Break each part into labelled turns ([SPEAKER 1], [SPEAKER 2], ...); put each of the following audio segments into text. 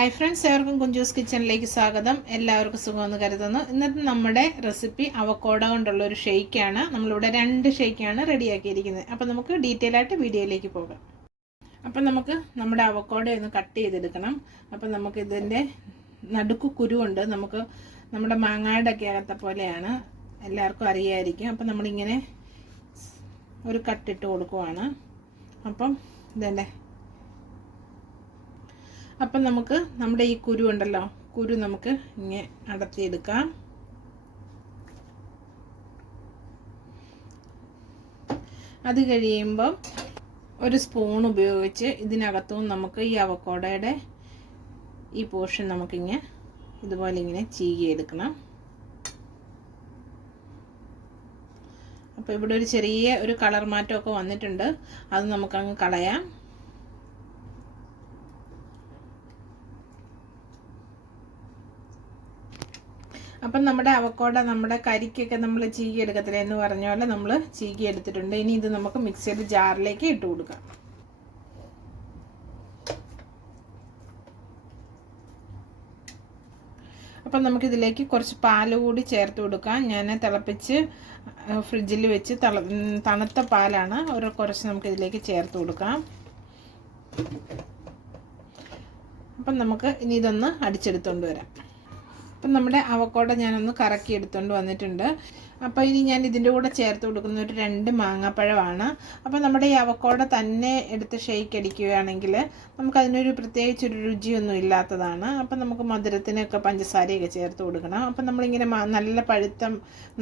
[SPEAKER 1] Hi friends ഏവർക്കും കുഞ്ചൂസ് കിച്ചണിലേക്ക് സ്വാഗതം. എല്ലാവർക്കും സുഖമെന്ന് കരുതുന്നു. ഇന്നത്തെ നമ്മുടെ റെസിപ്പി അവക്കോട കൊണ്ടുള്ള ഒരു ഷെയ്ക്കാണ് നമ്മളിവിടെ രണ്ട് ഷെയ്ക്കാണ് റെഡിയാക്കിയിരിക്കുന്നത്. അപ്പോൾ നമുക്ക് ഡീറ്റെയിൽ ആയിട്ട് വീഡിയോയിലേക്ക് പോകാം. അപ്പം നമുക്ക് നമ്മുടെ അവക്കോട ഒന്ന് കട്ട് ചെയ്തെടുക്കണം. അപ്പം നമുക്ക് ഇതിന്റെ നടുക്ക് കുരുവുണ്ട്. നമുക്ക് നമ്മുടെ മാങ്ങായുടെ ഒക്കെ അകത്ത പോലെയാണ്. എല്ലാവർക്കും അറിയായിരിക്കും. അപ്പം നമ്മളിങ്ങനെ ഒരു കട്ടിട്ട് കൊടുക്കുവാണ്. അപ്പം ഇതല്ലേ. അപ്പം നമുക്ക് നമ്മുടെ ഈ കുരു ഉണ്ടല്ലോ കുരു നമുക്ക് ഇങ്ങനെ അടത്തിയെടുക്കാം അത് കഴിയുമ്പം ഒരു സ്പൂൺ ഉപയോഗിച്ച് ഇതിനകത്തും നമുക്ക് ഈ അവക്കോടയുടെ ഈ പോർഷൻ നമുക്കിങ്ങനെ ഇതുപോലെ ഇങ്ങനെ ചീകിയെടുക്കണം. അപ്പോൾ ഇവിടെ ഒരു ചെറിയ ഒരു കളർ മാറ്റമൊക്കെ വന്നിട്ടുണ്ട്. അത് നമുക്കങ്ങ് കളയാം. അപ്പം നമ്മുടെ അവക്കോട നമ്മുടെ കരിക്കൊക്കെ നമ്മൾ ചീകി എടുക്കത്തില്ല എന്ന് പറഞ്ഞ പോലെ നമ്മൾ ചീകി എടുത്തിട്ടുണ്ട് ഇനി ഇത് നമുക്ക് മിക്സിയുടെ ജാറിലേക്ക് ഇട്ട് കൊടുക്കാം. അപ്പം നമുക്കിതിലേക്ക് കുറച്ച് പാൽ കൂടി ചേർത്ത് കൊടുക്കാം. ഞാൻ തിളപ്പിച്ച് ഫ്രിഡ്ജിൽ വെച്ച് തള തണുത്ത പാലാണ് ഒരു കുറച്ച് നമുക്കിതിലേക്ക് ചേർത്ത് കൊടുക്കാം. അപ്പം നമുക്ക് ഇനി ഇതൊന്ന് അടിച്ചെടുത്തുകൊണ്ട് വരാം. അപ്പം നമ്മുടെ അവക്കോട ഞാനൊന്ന് കറക്കി എടുത്തുകൊണ്ട് വന്നിട്ടുണ്ട്. അപ്പോൾ ഇനി ഞാൻ ഇതിന്റെ കൂടെ ചേർത്ത് കൊടുക്കുന്ന ഒരു രണ്ട് മാങ്ങാപ്പഴമാണ്. അപ്പോൾ നമ്മുടെ ഈ അവക്കോട തന്നെ എടുത്ത് ഷെയ്ക്ക് അടിക്കുകയാണെങ്കിൽ നമുക്കതിനൊരു പ്രത്യേകിച്ചൊരു രുചിയൊന്നും ഇല്ലാത്തതാണ്. അപ്പം നമുക്ക് മധുരത്തിനൊക്കെ പഞ്ചസാരയൊക്കെ ചേർത്ത് കൊടുക്കണം. അപ്പം നമ്മളിങ്ങനെ നല്ല പഴുത്തം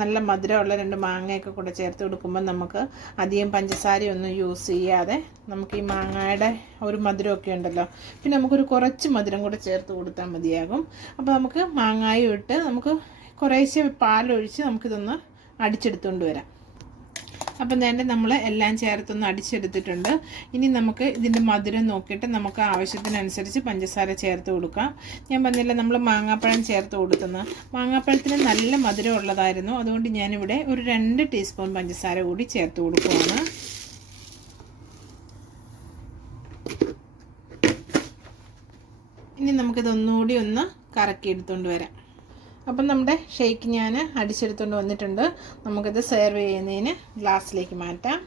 [SPEAKER 1] നല്ല മധുരമുള്ള രണ്ട് മാങ്ങയൊക്കെ കൂടെ ചേർത്ത് കൊടുക്കുമ്പോൾ നമുക്ക് അധികം പഞ്ചസാരയൊന്നും യൂസ് ചെയ്യാതെ നമുക്ക് ഈ മാങ്ങയുടെ ഒരു മധുരമൊക്കെ ഉണ്ടല്ലോ. പിന്നെ നമുക്കൊരു കുറച്ച് മധുരം കൂടെ ചേർത്ത് കൊടുത്താൽ മതിയാകും. അപ്പോൾ നമുക്ക് മാങ്ങായും ഇട്ട് നമുക്ക് കുറേശ്ശെ പാലൊഴിച്ച് നമുക്കിതൊന്ന് അടിച്ചെടുത്തുകൊണ്ട് വരാം. അപ്പം തന്നെ നമ്മൾ എല്ലാം ചേർത്തൊന്ന് അടിച്ചെടുത്തിട്ടുണ്ട്. ഇനി നമുക്ക് ഇതിന്റെ മധുരം നോക്കിയിട്ട് നമുക്ക് ആവശ്യത്തിനനുസരിച്ച് പഞ്ചസാര ചേർത്ത് കൊടുക്കാം. ഞാൻ പറഞ്ഞില്ല നമ്മൾ മാങ്ങാപ്പഴം ചേർത്ത് കൊടുക്കുന്ന മാങ്ങാപ്പഴത്തിന് നല്ല മധുരം ഉള്ളതായിരുന്നു. അതുകൊണ്ട് ഞാനിവിടെ ഒരു രണ്ട് ടീസ്പൂൺ പഞ്ചസാര കൂടി ചേർത്ത് കൊടുക്കുവാണ്. ഇനി നമുക്കിതൊന്നുകൂടി ഒന്ന് കറക്കി എടുത്തുകൊണ്ട് വരാം. അപ്പം നമ്മുടെ ഷേക്ക് ഞാൻ അടിച്ചെടുത്തുകൊണ്ട് വന്നിട്ടുണ്ട്. നമുക്കിത് സെർവ് ചെയ്യുന്നതിന് ഗ്ലാസ്സിലേക്ക് മാറ്റാം.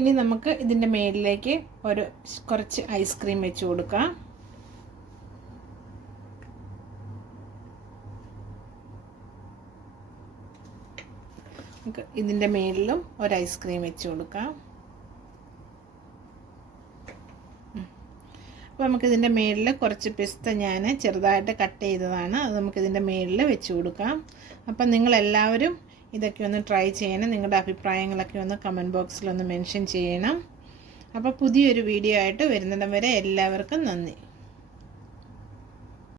[SPEAKER 1] ഇനി നമുക്ക് ഇതിന്റെ മേളിലേക്ക് ഒരു കുറച്ച് ഐസ്ക്രീം വെച്ച് കൊടുക്കാം. ഇതിന്റെ മേളിലും ഒരു ഐസ്ക്രീം വെച്ച് കൊടുക്കാം. അപ്പോൾ നമുക്കിതിന്റെ മേളിൽ കുറച്ച് പിസ്ത ഞാൻ ചെറുതായിട്ട് കട്ട് ചെയ്തതാണ്. അത് നമുക്കിതിന്റെ മേളിൽ വെച്ച് കൊടുക്കാം. അപ്പം നിങ്ങളെല്ലാവരും ഇതൊക്കെ ഒന്ന് ട്രൈ ചെയ്യണം. നിങ്ങളുടെ അഭിപ്രായങ്ങളൊക്കെ ഒന്ന് കമന്റ് ബോക്സിലൊന്ന് മെൻഷൻ ചെയ്യണം. അപ്പോൾ പുതിയൊരു വീഡിയോ ആയിട്ട് വരുന്നിടം വരെ എല്ലാവർക്കും നന്ദി.